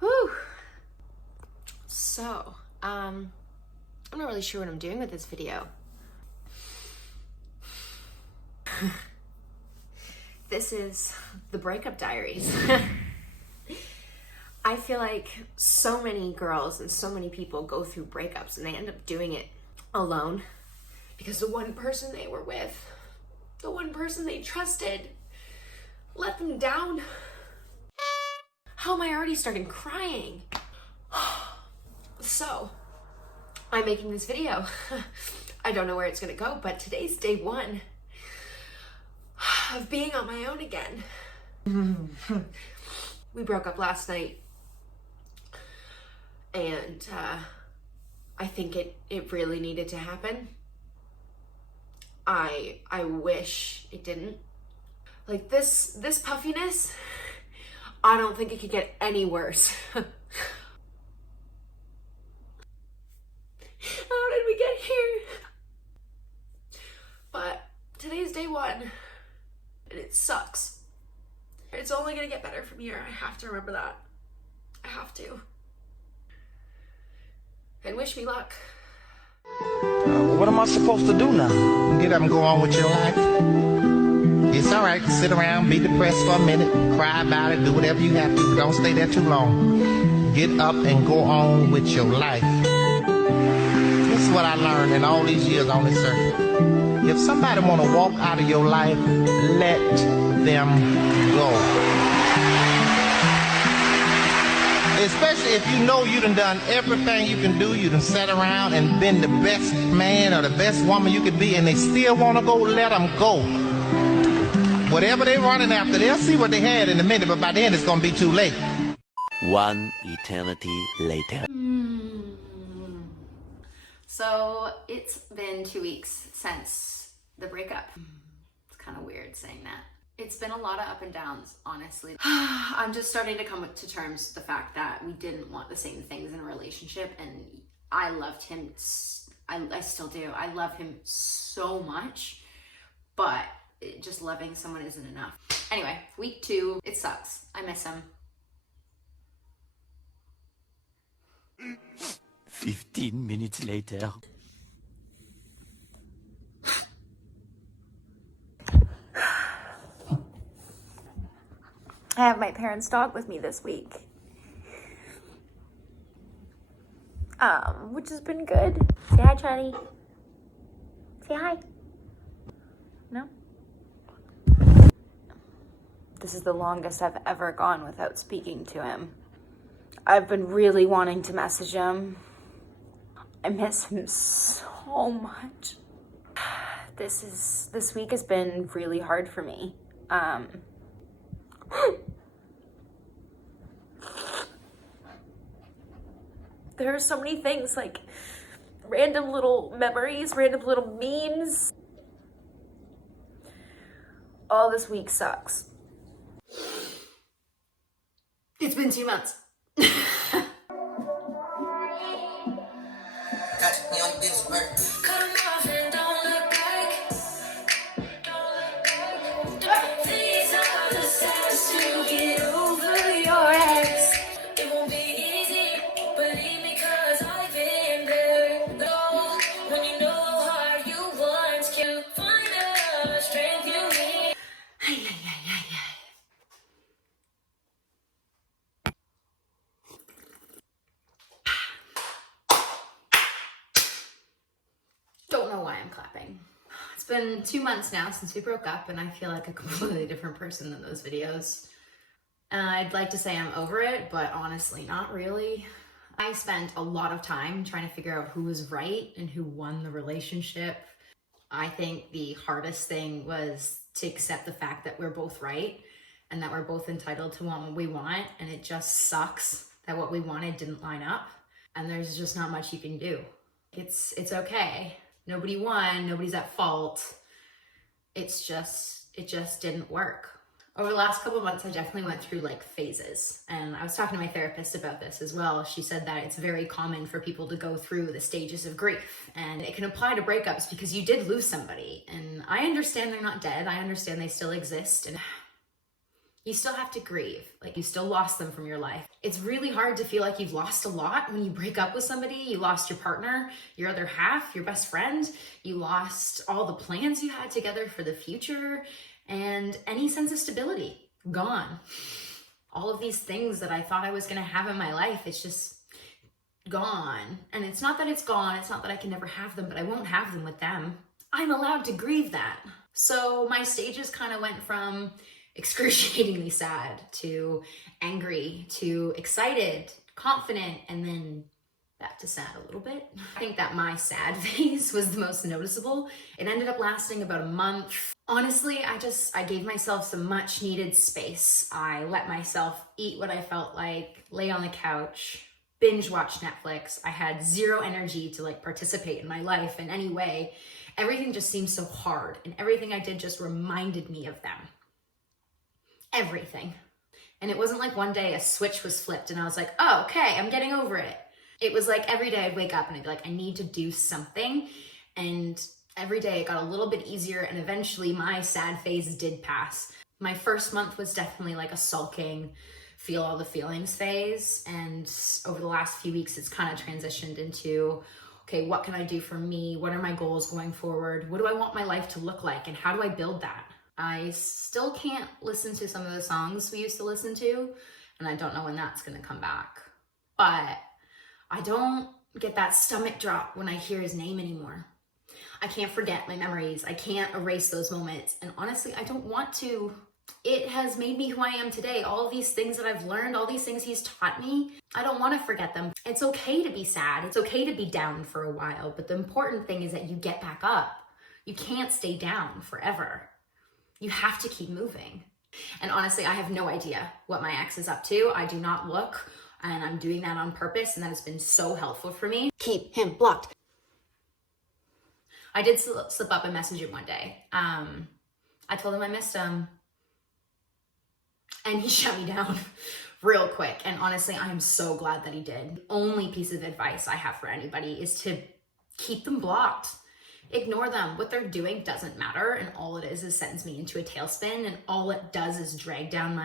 Whew. So, I'm not really sure what I'm doing with this video. This is the breakup diaries. I feel like so many girls and so many people go through breakups and they end up doing it alone because the one person they were with, the one person they trusted, let them down. How am I already starting crying? So, I'm making this video. I don't know where it's gonna go, but today's day one of being on my own again. We broke up last night, and I think it really needed to happen. I wish it didn't. Like this puffiness, I don't think it could get any worse. How did we get here? But today's day one, and it sucks. It's only gonna get better from here. I have to remember that. I have to. And wish me luck. What am I supposed to do now? Get up and go on with your life. It's all right to sit around, be depressed for a minute, cry about it, do whatever you have to, but don't stay there too long. Get up and go on with your life. This is what I learned in all these years on this earth. If somebody want to walk out of your life, let them go. Especially if you know you done everything you can do, you done sat around and been the best man or the best woman you could be, and they still want to go, let them go. Whatever they're running after, they'll see what they had in a minute, but by then it's going to be too late. One eternity later. So it's been 2 weeks since the breakup. It's kind of weird saying that. It's been a lot of up and downs, honestly. I'm just starting to come to terms with the fact that we didn't want the same things in a relationship, and I loved him. I still do. I love him so much, but just loving someone isn't enough. Anyway, week 2, it sucks. I miss him. 15 minutes later. I have my parents' dog with me this week, which has been good. Say hi, Charlie. Say hi. No? This is the longest I've ever gone without speaking to him. I've been really wanting to message him. I miss him so much. This week has been really hard for me. There are so many things, like random little memories, random little memes. All this week sucks. It's been 2 months. Don't know why I'm clapping. It's been 2 months now since we broke up, and I feel like a completely different person than those videos. I'd like to say I'm over it, but honestly, not really. I spent a lot of time trying to figure out who was right and who won the relationship. I think the hardest thing was to accept the fact that we're both right and that we're both entitled to want what we want, and it just sucks that what we wanted didn't line up, and there's just not much you can do. It's okay. Nobody won, nobody's at fault. It just didn't work. Over the last couple of months, I definitely went through like phases. And I was talking to my therapist about this as well. She said that it's very common for people to go through the stages of grief. And it can apply to breakups because you did lose somebody. And I understand they're not dead. I understand they still exist. And You still have to grieve. Like, you still lost them from your life. It's really hard to feel like you've lost a lot when you break up with somebody. You lost your partner, your other half, your best friend. You lost all the plans you had together for the future and any sense of stability. Gone. All of these things that I thought I was gonna have in my life, it's just gone. And it's not that it's gone, it's not that I can never have them, but I won't have them with them. I'm allowed to grieve that. So my stages kind of went from excruciatingly sad to angry to excited, confident, and then back to sad a little bit. I think that my sad phase was the most noticeable. It ended up lasting about a month. Honestly, I gave myself some much needed space. I let myself eat what I felt like, lay on the couch, binge watch Netflix. I had zero energy to like participate in my life in any way. Everything just seemed so hard, and everything I did just reminded me of them. Everything. And it wasn't like one day a switch was flipped and I was like, oh, okay, I'm getting over it. It was like every day I'd wake up and I'd be like, I need to do something. And every day it got a little bit easier, and eventually my sad phase did pass. My first month was definitely like a sulking, feel all the feelings phase. And over the last few weeks, it's kind of transitioned into, okay, what can I do for me? What are my goals going forward? What do I want my life to look like? And how do I build that? I still can't listen to some of the songs we used to listen to, and I don't know when that's gonna come back. But I don't get that stomach drop when I hear his name anymore. I can't forget my memories. I can't erase those moments. And honestly, I don't want to. It has made me who I am today. All of these things that I've learned, all these things he's taught me, I don't want to forget them. It's okay to be sad. It's okay to be down for a while. But the important thing is that you get back up. You can't stay down forever. You have to keep moving. And honestly, I have no idea what my ex is up to. I do not look, and I'm doing that on purpose, and that has been so helpful for me. Keep him blocked. I did slip up and message him one day. I told him I missed him, and he shut me down real quick. And honestly, I am so glad that he did. The only piece of advice I have for anybody is to keep them blocked. Ignore them. What they're doing doesn't matter, and all it is sends me into a tailspin, and all it does is drag down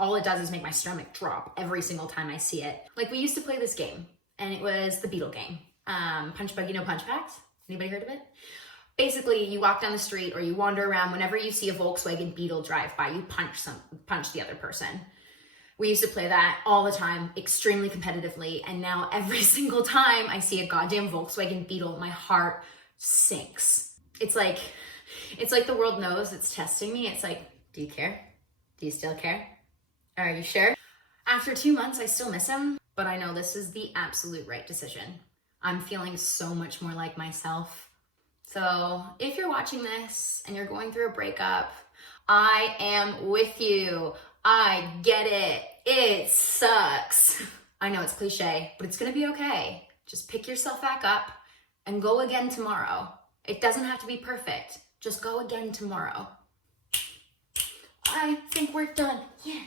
all it does is make my stomach drop every single time I see it. Like, we used to play this game, and it was the Beetle game. Punch Buggy No Punch Packs. Anybody heard of it? Basically, you walk down the street or you wander around. Whenever you see a Volkswagen Beetle drive by, you punch the other person. We used to play that all the time, extremely competitively, and now every single time I see a goddamn Volkswagen Beetle, my heart sinks. It's like the world knows it's testing me. It's like, do you care? Do you still care? Are you sure? After 2 months, I still miss him, but I know this is the absolute right decision. I'm feeling so much more like myself. So if you're watching this and you're going through a breakup, I am with you. I get it. It sucks. I know it's cliche, but it's gonna be okay. Just pick yourself back up and go again tomorrow. It doesn't have to be perfect. Just go again tomorrow. I think we're done. Yeah.